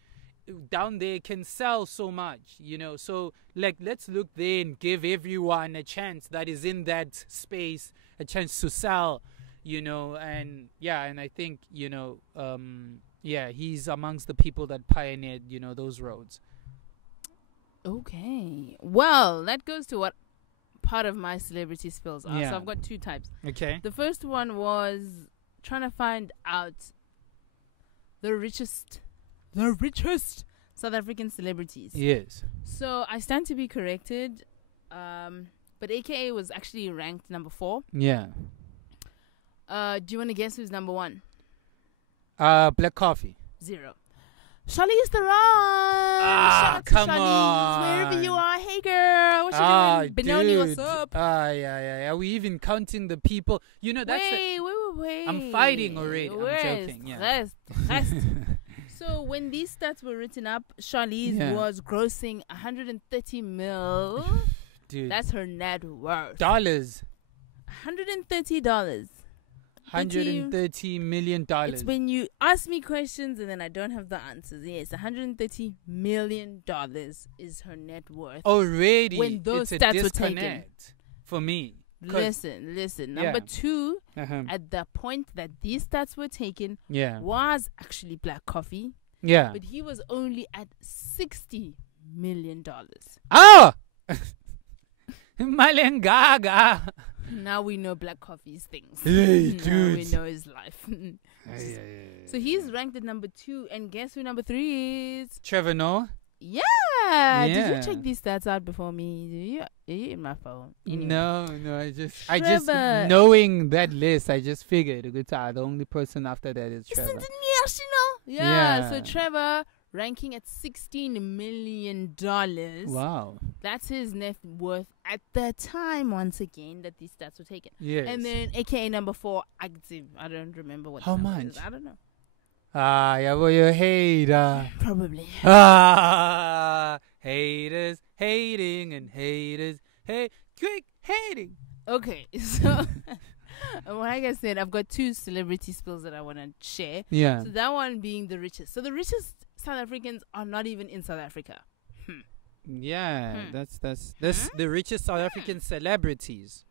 down there can sell so much, so like let's look there and give everyone a chance that is in that space a chance to sell, and I think he's amongst the people that pioneered those roads. Okay, well, that goes to what part of my celebrity spills are. Yeah. So I've got two types. Okay. The first one was trying to find out the richest South African celebrities. Yes. So I stand to be corrected, but AKA was actually ranked number 4. Yeah. Do you want to guess who's number 1? Black Coffee. 0. Charlize Theron. Ah, come on. Wherever you are, hey girl, what you doing? Benoni, what's up? Yeah. Are we even counting the people? That's wait. I'm fighting already. I'm joking. Yeah. Rest. So when these stats were written up, Charlize was grossing 130 mil. Dude. That's her net worth. Dollars. $130. $130 million. It's when you ask me questions and then I don't have the answers. Yes, $130 million is her net worth. Already, when those it's stats a were taken. disconnect for me. Listen. Number 2, at the point that these stats were taken, was actually Black Coffee. Yeah. But he was only at $60 million. Ah! Malengaga. Now we know Black Coffee's things. Hey, now dude. we know his life. So he's ranked at number 2, and guess who number 3 is? Trevor Noah. Yeah. Did you check these stats out before me? Are you in my phone? Anyway. No. I just knowing that list, I just figured the only person after that is Trevor. Yeah. So Trevor ranking at $16 million. Wow. That's his net worth at the time, once again, that these stats were taken. Yes. And then AKA number 4, active. I don't remember what. How the number much? is. I don't know. Well, you're a hater. Probably. Haters hating and haters quick hating. Okay, so like I said, I've got 2 celebrity spills that I want to share. Yeah. So that one being the richest. So the richest South Africans are not even in South Africa. Yeah, that's the richest South African celebrities.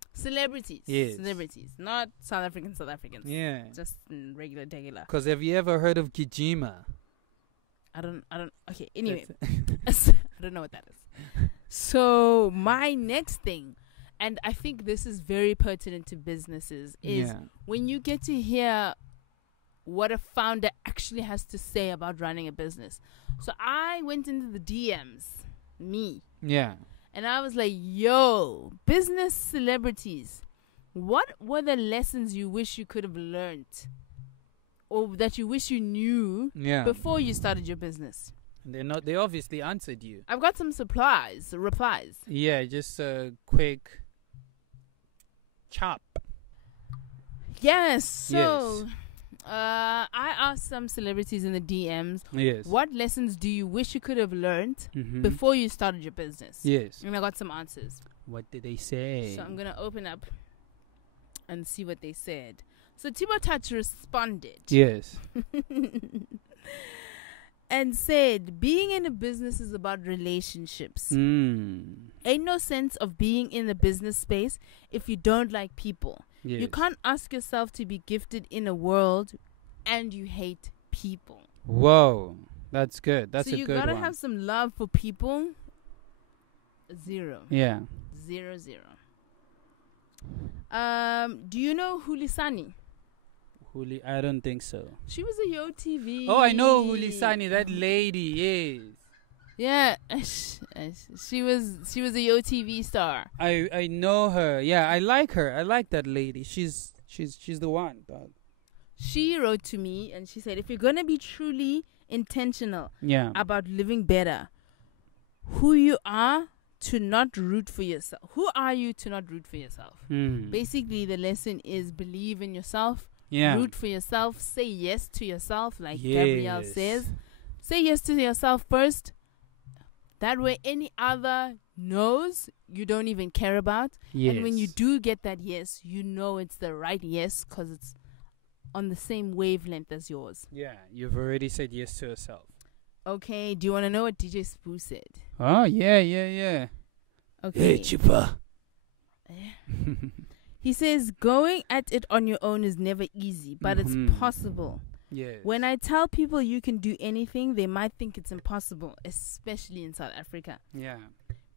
Yes. Celebrities, not South Africans. Yeah. Just regular. Because have you ever heard of Gijima? I don't. Okay. Anyway, I don't know what that is. So my next thing, and I think this is very pertinent to businesses, is when you get to hear what a founder actually has to say about running a business. So I went into the DMs, and I was like, yo, business celebrities, what were the lessons you wish you could have learned or that you wish you knew before you started your business? They obviously answered you. I've got some replies. Yeah, just a quick chop. Yes, so I asked some celebrities in the DMs, what lessons do you wish you could have learned before you started your business? Yes. And I got some answers. What did they say? So I'm going to open up and see what they said. So Tibo Touch responded. Yes. And said, being in a business is about relationships. Ain't no sense of being in the business space if you don't like people. Yes. You can't ask yourself to be gifted in a world and you hate people. Whoa. That's good. That's a good one. So you gotta have some love for people. 0. Yeah. 0. Do you know Hulisani? I don't think so. She was a Yo TV. Oh, I know Hulisani, that lady, yes. Yeah, she was a Yo TV star. I know her. Yeah, I like her. I like that lady. She's the one, dog. She wrote to me and she said, if you're gonna be truly intentional about living better, who you are to not root for yourself. Who are you to not root for yourself? Basically, the lesson is believe in yourself. Root for yourself. Say yes to yourself, like Gabrielle says. Say yes to yourself first. That way, any other no's you don't even care about. And when you do get that yes, you know it's the right yes because it's on the same wavelength as yours. Yeah, you've already said yes to yourself. Okay, do you want to know what DJ Spoo said? Oh, yeah. Okay. Hey, Chupa. He says, going at it on your own is never easy, but it's possible. Yes. When I tell people you can do anything, they might think it's impossible, especially in South Africa. Yeah.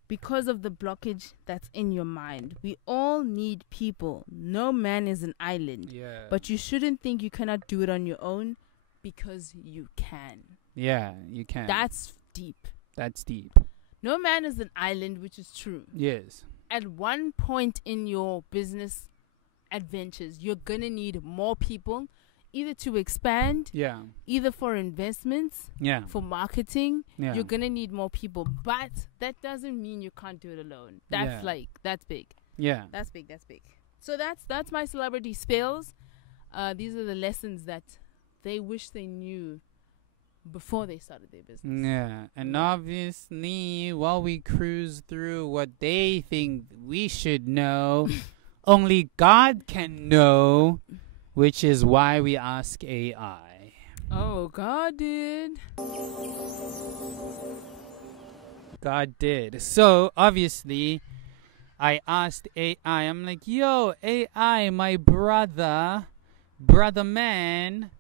Because of the blockage that's in your mind. We all need people. No man is an island. Yeah. But you shouldn't think you cannot do it on your own, because you can. Yeah, you can. That's deep. That's deep. No man is an island, which is true. Yes. At one point in your business adventures, you're going to need more people, either to expand, Yeah. either for investments, Yeah. for marketing. Yeah. You're going to need more people. But that doesn't mean you can't do it alone. That's that's big. Yeah. That's big. That's big. So that's my celebrity spills. These are the lessons that they wish they knew before they started their business. Yeah. And obviously, while we cruise through what they think we should know, only God can know, which is why we ask AI. Oh, God did. God did. So, obviously, I asked AI, I'm like, yo, AI, my brother man,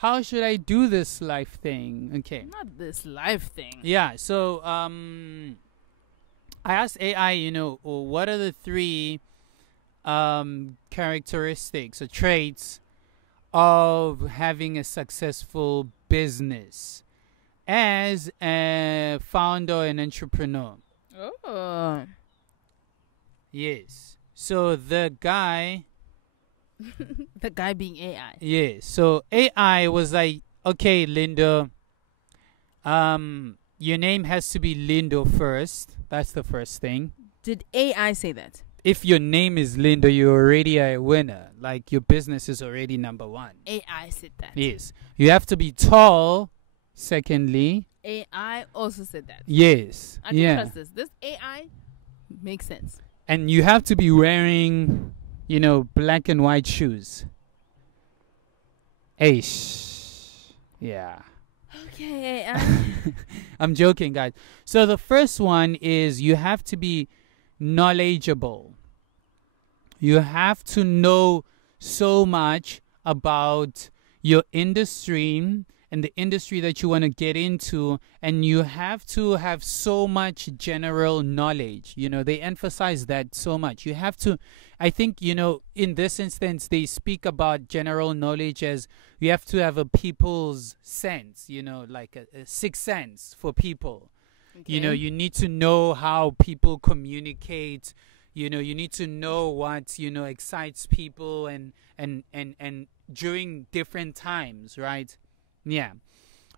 how should I do this life thing? Okay. Not this life thing. Yeah, so I asked AI, what are the 3 characteristics or traits of having a successful business as a founder and entrepreneur? Oh. Yes. So the guy... The guy being AI. Yes. So AI was like, okay, Linda, your name has to be Linda first. That's the first thing. Did AI say that? If your name is Linda, you're already a winner. Like, your business is already number 1. AI said that. Yes. You have to be tall, secondly. AI also said that. Yes. I can trust this. This AI makes sense. And you have to be wearing, black and white shoes. Aish. Yeah. Okay, AI. I'm joking, guys. So the first one is you have to be knowledgeable. You have to know so much about your industry and the industry that you want to get into, and you have to have so much general knowledge. They emphasize that so much. You have to, I think, in this instance, they speak about general knowledge as you have to have a people's sense, like a sixth sense for people. Okay. You need to know how people communicate. You need to know what, excites people and during different times, right? Yeah.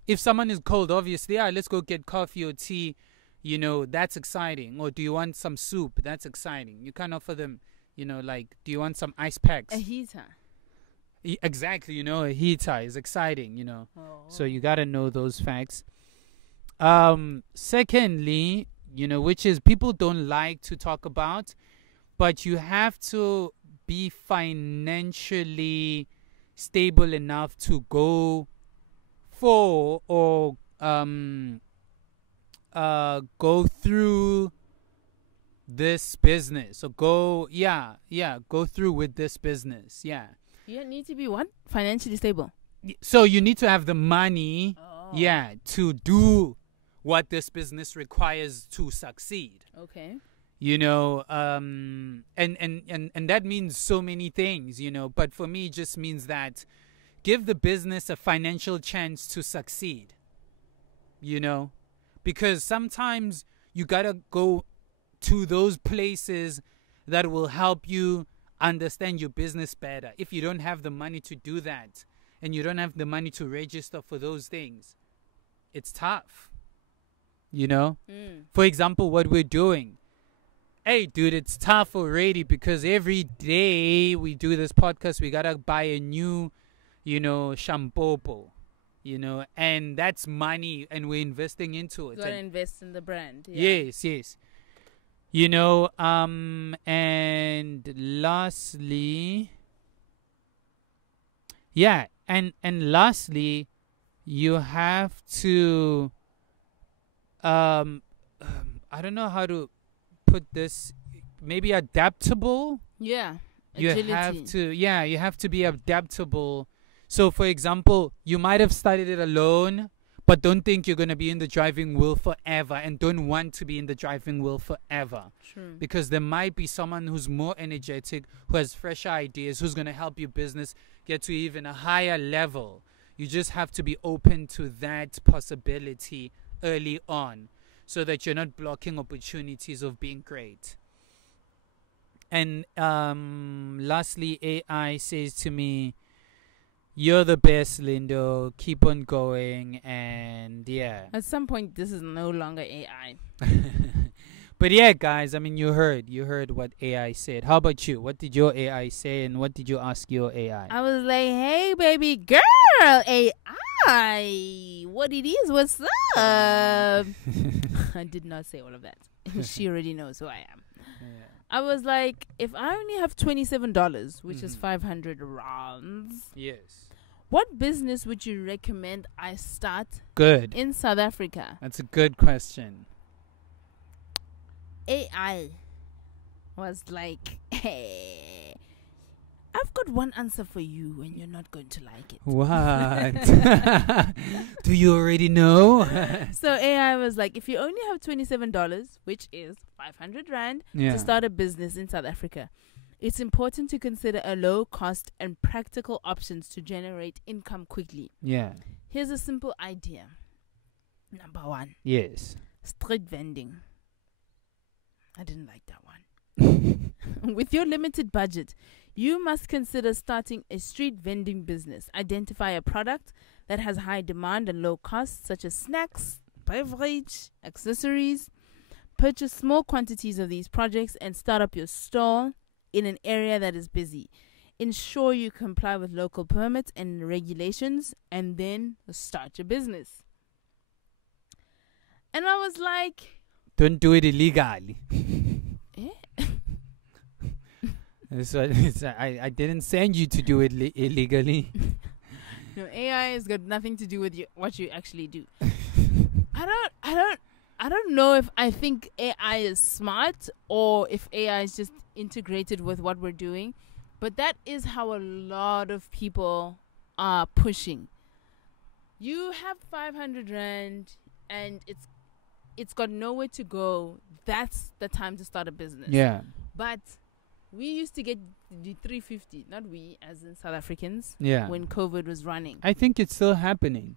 If someone is cold, obviously, let's go get coffee or tea. That's exciting. Or do you want some soup? That's exciting. You can't offer them, like, do you want some ice packs? A heater. Exactly, a heater is exciting, Oh. So you got to know those facts. Secondly, which is people don't like to talk about, but you have to be financially stable enough to go for or go through this business, or go through with this business. You need to be what? Financially stable. So you need to have the money, Oh. to do what this business requires to succeed. Okay. And that means so many things, but for me it just means that give the business a financial chance to succeed, because sometimes you gotta go to those places that will help you understand your business better. If you don't have the money to do that, and you don't have the money to register for those things, it's tough. For example, what we're doing. Hey, dude, it's tough already because every day we do this podcast, we gotta buy a new, Shampopo, and that's money, and we're investing into it. You gotta invest in the brand. Yes. And lastly, Yeah, and lastly, you have to I don't know how to put this. Maybe adaptable. Yeah. You Agility. have to be adaptable. So, for example, you might have started it alone, but don't think you're going to be in the driving wheel forever, and don't want to be in the driving wheel forever. True. Because there might be someone who's more energetic, who has fresher ideas, who's going to help your business get to even a higher level. You just have to be open to that possibility early on, so that you're not blocking opportunities of being great. And lastly, AI says to me, "You're the best, Lindo. Keep on going." And yeah. At some point, this is no longer AI. But yeah, guys, I mean, you heard what AI said. How about you? What did your AI say, and what did you ask your AI? I was like, "Hey, baby girl, AI, what it is? What's up?" I did not say all of that. She already knows who I am. Yeah. I was like, if I only have $27, which is 500 rounds, Yes. what business would you recommend I start Good. in South Africa? That's a good question. AI was like, hey, I've got one answer for you and you're not going to like it. What? Do you already know? So AI was like, if you only have $27, which is 500 rand, to start a business in South Africa, it's important to consider a low cost and practical options to generate income quickly. Yeah. Here's a simple idea. Number one. Yes. Street vending. I didn't like that one. With your limited budget, you must consider starting a street vending business. Identify a product that has high demand and low cost, such as snacks, beverage, accessories. Purchase small quantities of these projects and start up your stall in an area that is busy. Ensure you comply with local permits and regulations, and then start your business. And I was like, don't do it illegally. I didn't send you to do it illegally. No, AI has got nothing to do with what you actually do. I don't know if I think AI is smart or if AI is just integrated with what we're doing, but that is how a lot of people are pushing. You have 500 rand and it's got nowhere to go. That's the time to start a business. Yeah. But we used to get the 350, not we, as in South Africans, when COVID was running. I think it's still happening.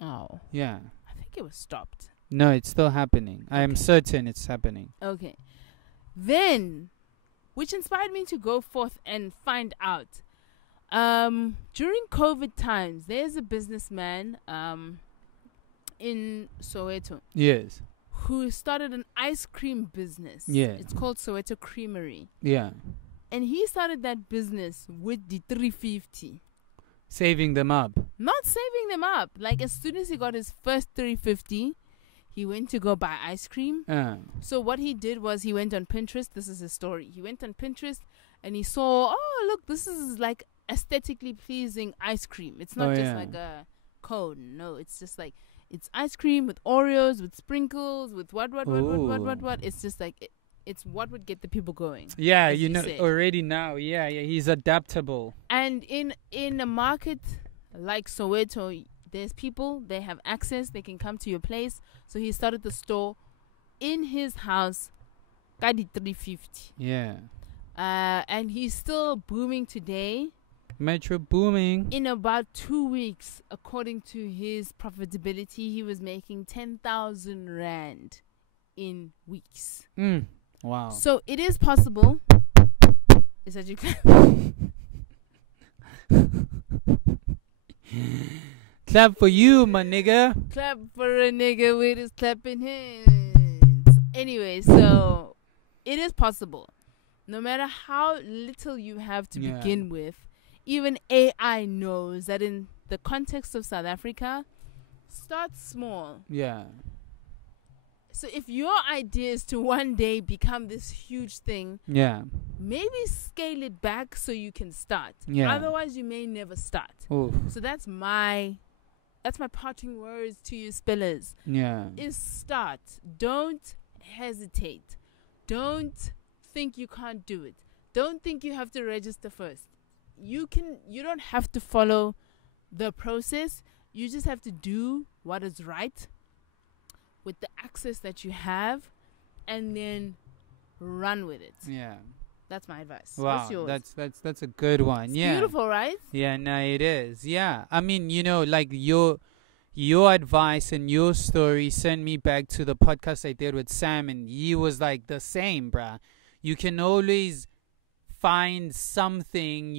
Oh. Yeah. I think it was stopped. No, it's still happening. I am certain it's happening. Okay. Then, which inspired me to go forth and find out. During COVID times, there's a businessman in Soweto. Yes. Who started an ice cream business. Yeah. It's called Soweto Creamery. Yeah. And he started that business with the 350. Saving them up. Not saving them up. Like, as soon as he got his first 350, he went to go buy ice cream. So what he did was he went on Pinterest. This is his story. He went on Pinterest and he saw, oh, look, this is like aesthetically pleasing ice cream. It's not just like a cone. No, it's just like, it's ice cream with Oreos, with sprinkles, with what. It's just like, it's what would get the people going. Yeah, you know, already now. Yeah, he's adaptable. And in a market like Soweto, there's people, they have access, they can come to your place. So he started the store in his house, Kadi 350. Yeah. And he's still booming today. Metro booming. In about 2 weeks, according to his profitability, he was making 10,000 rand in weeks. Wow. So it is possible. Is that you can? Clap for you, my nigga. Clap for a nigga with his clapping hands. Anyway, so it is possible. No matter how little you have to begin with, even AI knows that in the context of South Africa, start small. Yeah. So if your idea is to one day become this huge thing, Yeah. maybe scale it back so you can start. Yeah. Otherwise, you may never start. Oof. So that's my parting words to you spillers. Yeah. Is start. Don't hesitate. Don't think you can't do it. Don't think you have to register first. You don't have to follow the process. You just have to do what is right with the access that you have, and then run with it. Yeah. That's my advice. Wow. What's yours? That's a good one. It's yeah. beautiful, right? Yeah, no, it is. Yeah. I mean, like your advice and your story sent me back to the podcast I did with Sam, and he was like the same, bruh. You can always find something,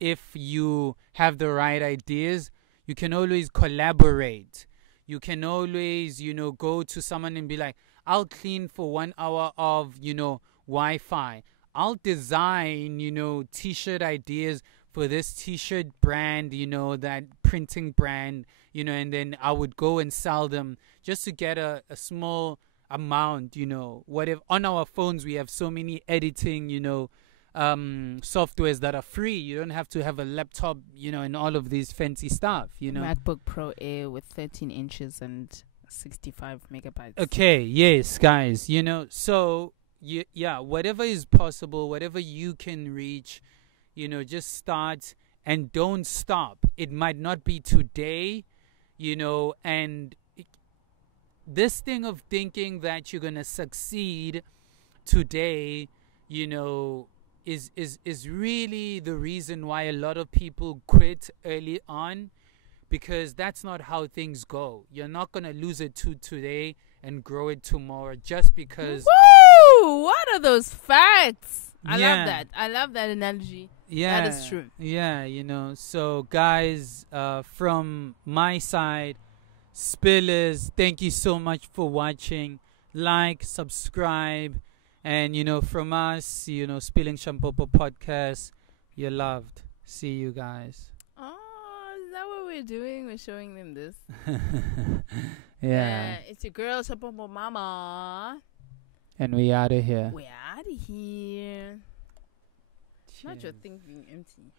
if you have the right ideas. You can always collaborate. You can always, go to someone and be like, I'll clean for 1 hour of, Wi-Fi. I'll design, T-shirt ideas for this T-shirt brand, that printing brand, and then I would go and sell them just to get a small amount, What if on our phones we have so many editing, softwares that are free. You don't have to have a laptop, and all of these fancy stuff, MacBook Pro Air with 13 inches and 65 megabytes. Okay, yes, guys, so yeah, whatever is possible, whatever you can reach, just start and don't stop. It might not be today, and this thing of thinking that you're gonna succeed today, is really the reason why a lot of people quit early on, because that's not how things go. You're not gonna lose it today and grow it tomorrow just because. Woo! What are those facts? I Yeah. love that. I love that analogy. Yeah, That is true. Yeah, so guys, from my side, Spillers, thank you so much for watching. Like, subscribe, and from us, Spilling Shampopo podcast, you're loved. See you guys. Oh, is that what we're doing? We're showing them this. Yeah. It's your girl, Shampopo Mama. And we out of here. We're out of here. Not your Cheers. thing being empty.